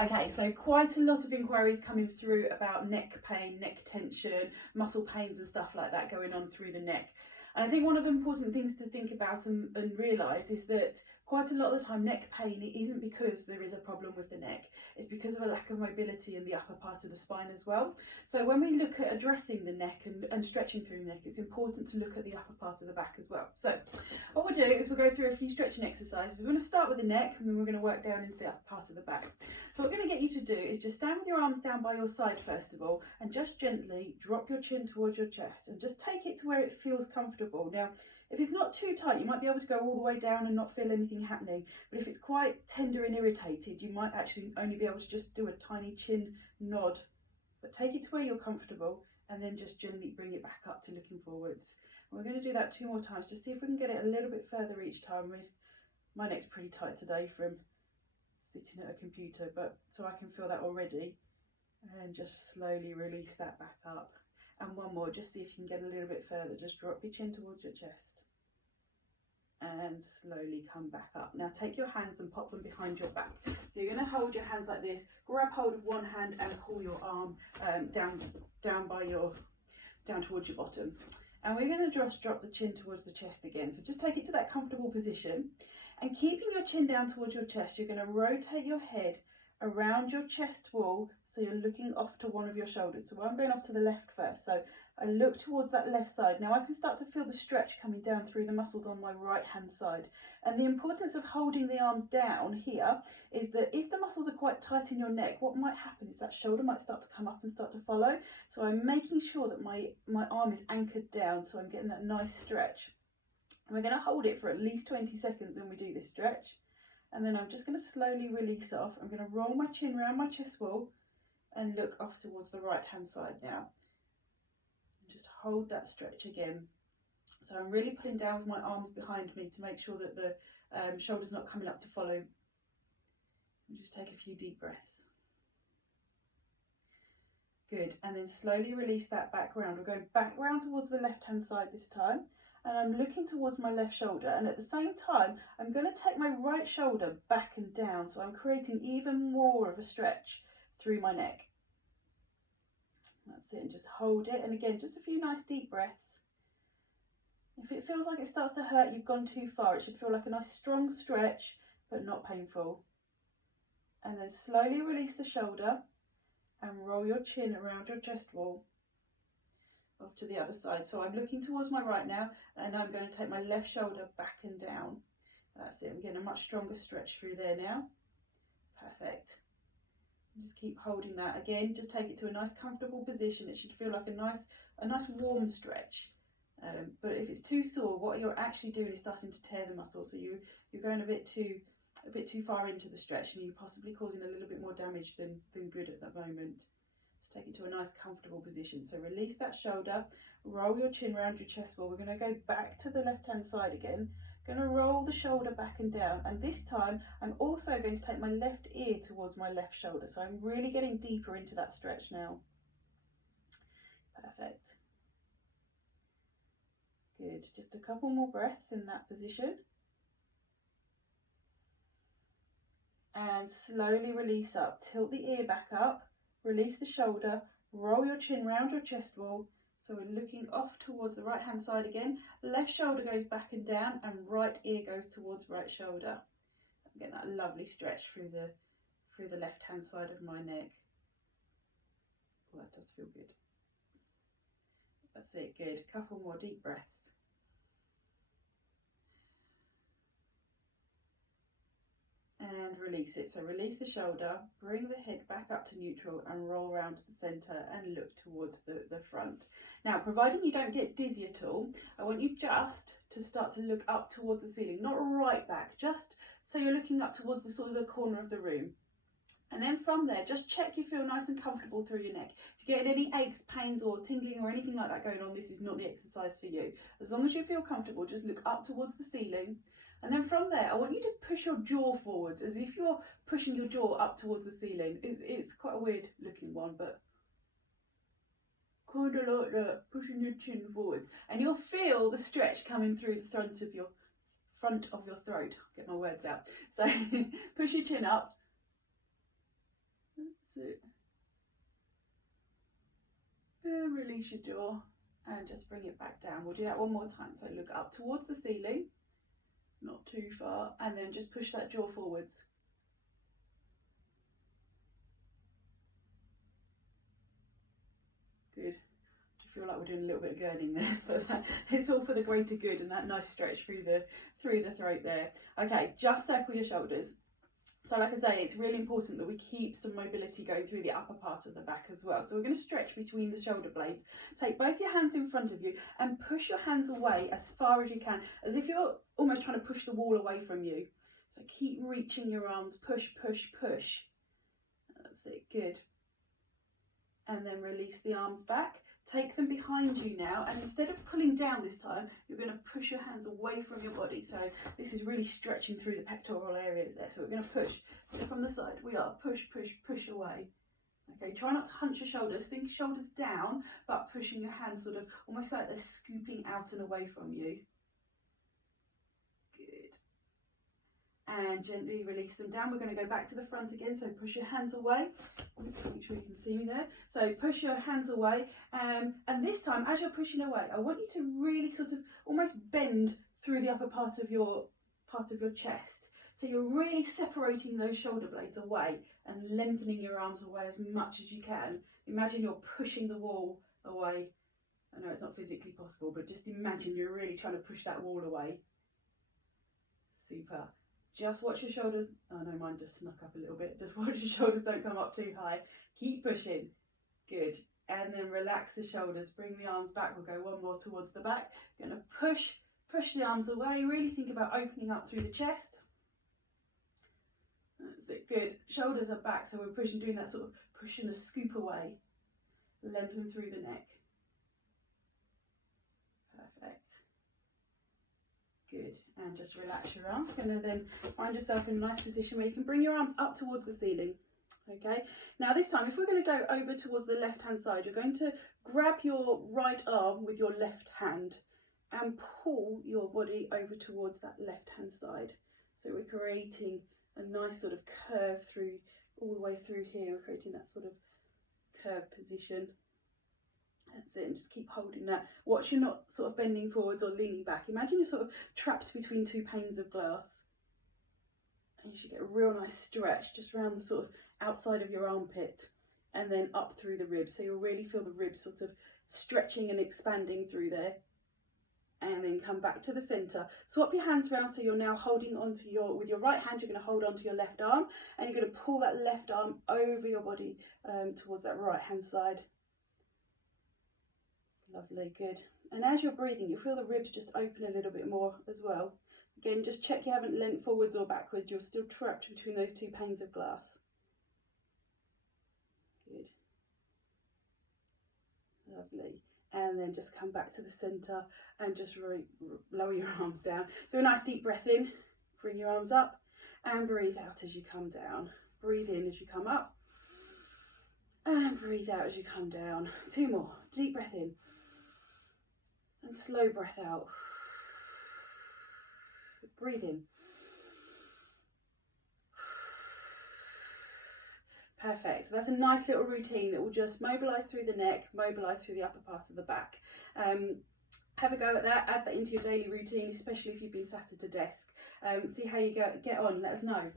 Okay, so quite a lot of inquiries coming through about neck pain, neck tension, muscle pains and stuff like that going on through the neck. And I think one of the important things to think about and realise is that quite a lot of the time neck pain isn't because there is a problem with the neck, it's because of a lack of mobility in the upper part of the spine as well. So when we look at addressing the neck and stretching through the neck, it's important to look at the upper part of the back as well. So what we'll do is we'll go through a few stretching exercises. We're going to start with the neck and then we're going to work down into the upper part of the back. So what we're going to get you to do is just stand with your arms down by your side first of all, and just gently drop your chin towards your chest and just take it to where it feels comfortable. Now, if it's not too tight, you might be able to go all the way down and not feel anything happening. But if it's quite tender and irritated, you might actually only be able to just do a tiny chin nod. But take it to where you're comfortable and then just gently bring it back up to looking forwards. And we're going to do that 2 more times, just see if we can get it a little bit further each time. My neck's pretty tight today from sitting at a computer, but so I can feel that already. And just slowly release that back up. And one more, just see if you can get a little bit further. Just drop your chin towards your chest and slowly come back up. Now take your hands and pop them behind your back. So you're going to hold your hands like this, grab hold of one hand and pull your arm down towards your bottom. And we're going to just drop the chin towards the chest again. So just take it to that comfortable position. And keeping your chin down towards your chest, you're going to rotate your head around your chest wall, so you're looking off to one of your shoulders. So I'm going off to the left first, so I look towards that left side. Now I can start to feel the stretch coming down through the muscles on my right hand side. And the importance of holding the arms down here is that if the muscles are quite tight in your neck, what might happen is that shoulder might start to come up and start to follow. So I'm making sure that my arm is anchored down, so I'm getting that nice stretch. And we're going to hold it for at least 20 seconds when we do this stretch. And then I'm just going to slowly release off. I'm going to roll my chin around my chest wall and look off towards the right hand side now. And just hold that stretch again. So I'm really putting down with my arms behind me to make sure that the shoulder's not coming up to follow. And just take a few deep breaths. Good. And then slowly release that back round. We're going back round towards the left hand side this time. And I'm looking towards my left shoulder, and at the same time I'm going to take my right shoulder back and down, so I'm creating even more of a stretch through my neck. That's it, and just hold it, and again just a few nice deep breaths. If it feels like it starts to hurt, you've gone too far. It should feel like a nice strong stretch but not painful. And then slowly release the shoulder and roll your chin around your chest wall off to the other side. So I'm looking towards my right now, and I'm going to take my left shoulder back and down. That's it. I'm getting a much stronger stretch through there now. Perfect. Just keep holding that. Again, just take it to a nice comfortable position. It should feel like a nice warm stretch. But if it's too sore, what you're actually doing is starting to tear the muscle. So you're going a bit too far into the stretch, and you're possibly causing a little bit more damage than good at that moment. Take it to a nice comfortable position. So release that shoulder, roll your chin around your chest wall. We're going to go back to the left hand side again. Going to roll the shoulder back and down, and this time I'm also going to take my left ear towards my left shoulder, so I'm really getting deeper into that stretch now. Perfect. Good. Just a couple more breaths in that position. And slowly release up. Tilt the ear back up. Release the shoulder, roll your chin round your chest wall. So we're looking off towards the right hand side again. Left shoulder goes back and down, and right ear goes towards right shoulder. I'm getting that lovely stretch through the left hand side of my neck. Oh, that does feel good. That's it, good. Couple more deep breaths. And release it. So release the shoulder, bring the head back up to neutral and roll around to the centre and look towards the front. Now, providing you don't get dizzy at all, I want you just to start to look up towards the ceiling, not right back, just so you're looking up towards the sort of the corner of the room. And then from there, just check you feel nice and comfortable through your neck. If you're getting any aches, pains or tingling or anything like that going on, this is not the exercise for you. As long as you feel comfortable, just look up towards the ceiling. And then from there, I want you to push your jaw forwards as if you're pushing your jaw up towards the ceiling. It's quite a weird looking one, but kind of like that, pushing your chin forwards. And you'll feel the stretch coming through the front of your throat. Get my words out. So push your chin up it. And release your jaw and just bring it back down. We'll do that one more time. So look up towards the ceiling, not too far, and then just push that jaw forwards. Good. I feel like we're doing a little bit of gurning there, but it's all for the greater good and that nice stretch through the throat there. Okay, just circle your shoulders. So like I say, it's really important that we keep some mobility going through the upper part of the back as well. So we're going to stretch between the shoulder blades. Take both your hands in front of you and push your hands away as far as you can, as if you're almost trying to push the wall away from you. So keep reaching your arms, push, push, push. That's it, good. And then release the arms back. Take them behind you now, and instead of pulling down this time, you're going to push your hands away from your body. So this is really stretching through the pectoral areas there. So we're going to push. So from the side, we are push, push, push away. Okay, try not to hunch your shoulders. Think shoulders down, but pushing your hands sort of almost like they're scooping out and away from you. Good. And gently release them down. We're going to go back to the front again. So push your hands away. Make sure you can see me there. So push your hands away, and this time, as you're pushing away, I want you to really sort of almost bend through the upper part of your chest. So you're really separating those shoulder blades away and lengthening your arms away as much as you can. Imagine you're pushing the wall away. I know it's not physically possible, but just imagine you're really trying to push that wall away. Super. Just watch your shoulders. Oh no, mine just snuck up a little bit. Just watch your shoulders don't come up too high. Keep pushing. Good. And then relax the shoulders. Bring the arms back. We'll go one more towards the back. Going to push the arms away. Really think about opening up through the chest. That's it. Good. Shoulders are back. So we're pushing, doing that sort of pushing the scoop away. Lengthen through the neck. Perfect. Good, and just relax your arms. Going to then find yourself in a nice position where you can bring your arms up towards the ceiling. Okay, now this time if we're going to go over towards the left hand side, you're going to grab your right arm with your left hand and pull your body over towards that left hand side. So we're creating a nice sort of curve through, all the way through here. We're creating that sort of curved position. That's it, and just keep holding that. Watch you're not sort of bending forwards or leaning back. Imagine you're sort of trapped between two panes of glass. And you should get a real nice stretch just around the sort of outside of your armpit and then up through the ribs. So you'll really feel the ribs sort of stretching and expanding through there. And then come back to the centre. Swap your hands around so you're now holding onto with your right hand, you're going to hold onto your left arm and you're going to pull that left arm over your body towards that right hand side. Lovely, good. And as you're breathing, you'll feel the ribs just open a little bit more as well. Again, just check you haven't leant forwards or backwards. You're still trapped between those two panes of glass. Good. Lovely. And then just come back to the centre and just lower your arms down. Do a nice deep breath in. Bring your arms up and breathe out as you come down. Breathe in as you come up. And breathe out as you come down. Two more. Deep breath in. And slow breath out. Breathe in. Perfect. So that's a nice little routine that will just mobilise through the neck, mobilise through the upper part of the back. Have a go at that. Add that into your daily routine, especially if you've been sat at a desk. See how you get on. Let us know.